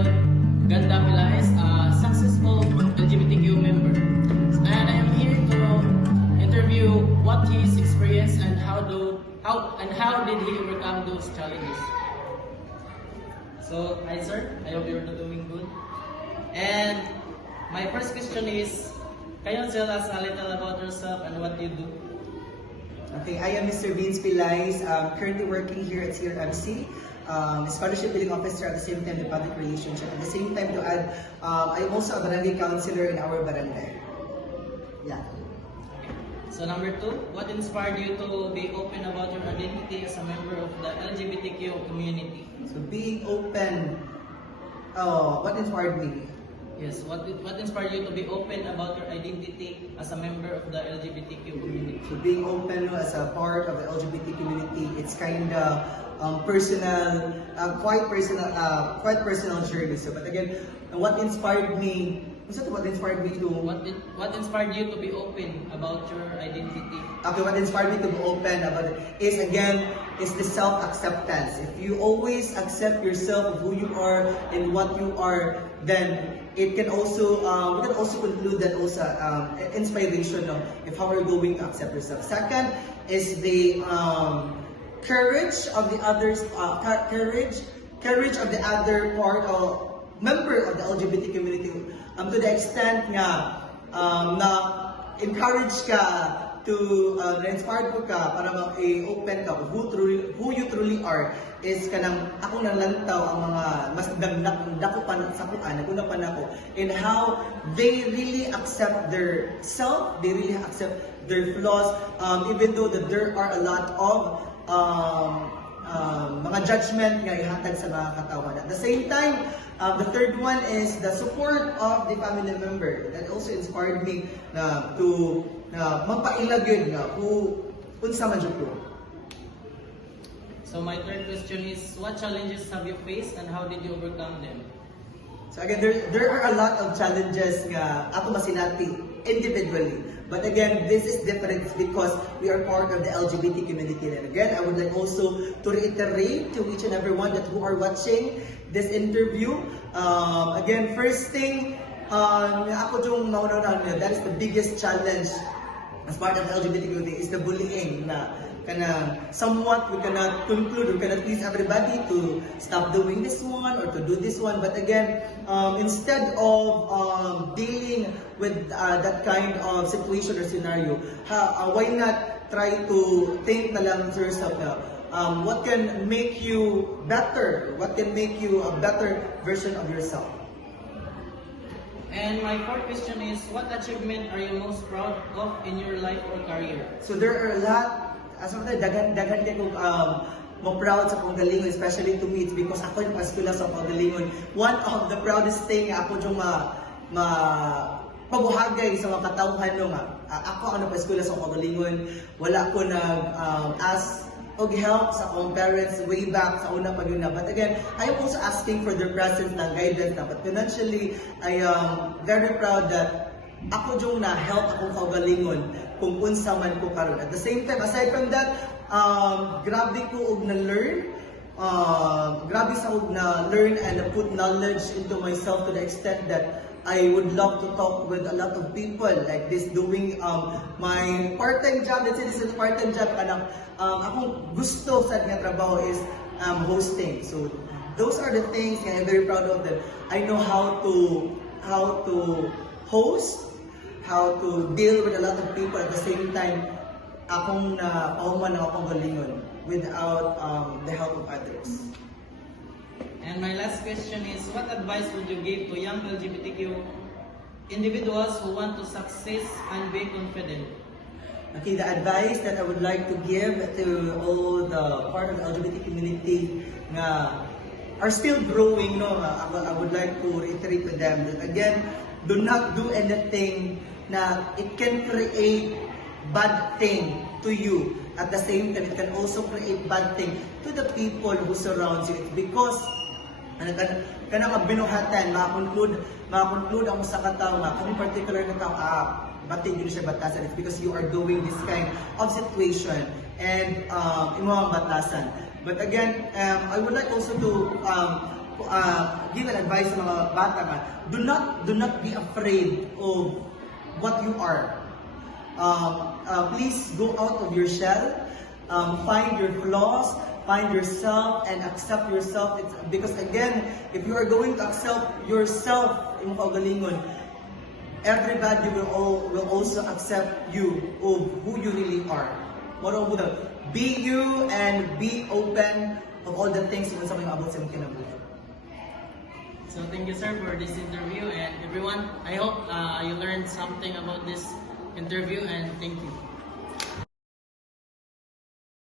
Angel Ganda Pilaes, a successful LGBTQ member. And I am here to interview what his experience and how did he overcome those challenges. So, hi sir, I hope you're doing good. And my first question is, can you tell us a little about yourself and what you do? Okay, I am Mr. Vince Pilais, currently working here at CRMC, Scholarship Billing Officer, at the same time the Public Relationship. At the same time to add, I am also a barangay counselor in our barangay. Yeah. So number 2, what inspired you to be open about your identity as a member of the LGBTQ community? So being open, what inspired me? Yes, what inspired you to be open about your identity as a member of the LGBTQ community? So being open as a part of the LGBT community, it's kind of personal, quite personal journey. So, but again, what inspired me? What inspired me to? What inspired you to be open about your identity? Okay, what inspired me to be open about it is the self-acceptance. If you always accept yourself of who you are and what you are, then it can also we can also conclude that also inspiration of if how we're going to accept yourself. Second is the courage of the others, courage of the other part or member of the LGBT community, to the extent nga na encourage ka to na-inspired ko ka para mag-open ka who you truly are is kanang ako nang lantaw ang mga mas dako pa sa kuan naguna pa nako and how they really accept their self, they really accept their flaws, even though that there are a lot of mga judgment nga ihatag sa mga katawan. At the same time, the third one is the support of the family member. That also inspired me to magpailag yun unsa man jud ko. So my third question is, what challenges have you faced and how did you overcome them? So again, there are a lot of challenges nga ato masinati individually. But again, this is different because we are part of the LGBT community. And again, I would like also to reiterate to each and everyone that who are watching this interview. Again, first thing, ako yung mauna that is the biggest challenge as part of the LGBT community is the bullying na somewhat we cannot conclude, we cannot please everybody to stop doing this one or to do this one. But again, instead of dealing with that kind of situation or scenario, why not try to think na lang to yourself na what can make you better, what can make you a better version of yourself. And my fourth question is, what achievement are you most proud of in your life or career? So there are a lot. As of the dagan kay kung mo proud sa panggalingon, especially to me, it's because ako yung paskula sa panggalingon. One of the proudest thing ako yung pabuhagay sa mga katawhan no nga. Ako ano paskula sa panggalingon, wala ko ask og help sa akong parents way back sa una pa yun na. But again, I am also asking for their presence and guidance na. But financially, I am very proud that ako yung na-help akong kaugalingon kung unsa man ko karon. At the same time, aside from that, grabe ko og na-learn, grabe sa og na-learn and put knowledge into myself to the extent that I would love to talk with a lot of people like this doing my part-time job. Let's say this is a part-time job. Akong gusto sa nga trabaho is hosting. So those are the things I'm very proud of them. I know how to host, how to deal with a lot of people at the same time akong pauman na akong galingon without the help of others. And my last question is, what advice would you give to young LGBTQ individuals who want to succeed and be confident? Okay, the advice that I would like to give to all the part of the LGBT community nga are still growing, no, I would like to reiterate to them that again, do not do anything na it can create bad thing to you. At the same time, it can also create bad thing to the people who surround you. It's because kanang binuhatan, makakonclude ang sa katawa, kami particular na tao, batin yun siya batasan. It's because you are doing this kind of situation and imong batasan. But again, I would like also to give an advice sa mga bata nga, do not be afraid of what you are. Please go out of your shell, find your flaws, find yourself, and accept yourself. Because again, if you are going to accept yourself, imong kaugalingon, everybody will also accept you of who you really are. Moreover, be you and be open of all the things kung sa mga abot sa imong kinabuhi. So thank you, sir, for this interview, and everyone, I hope you learned something about this interview, and thank you.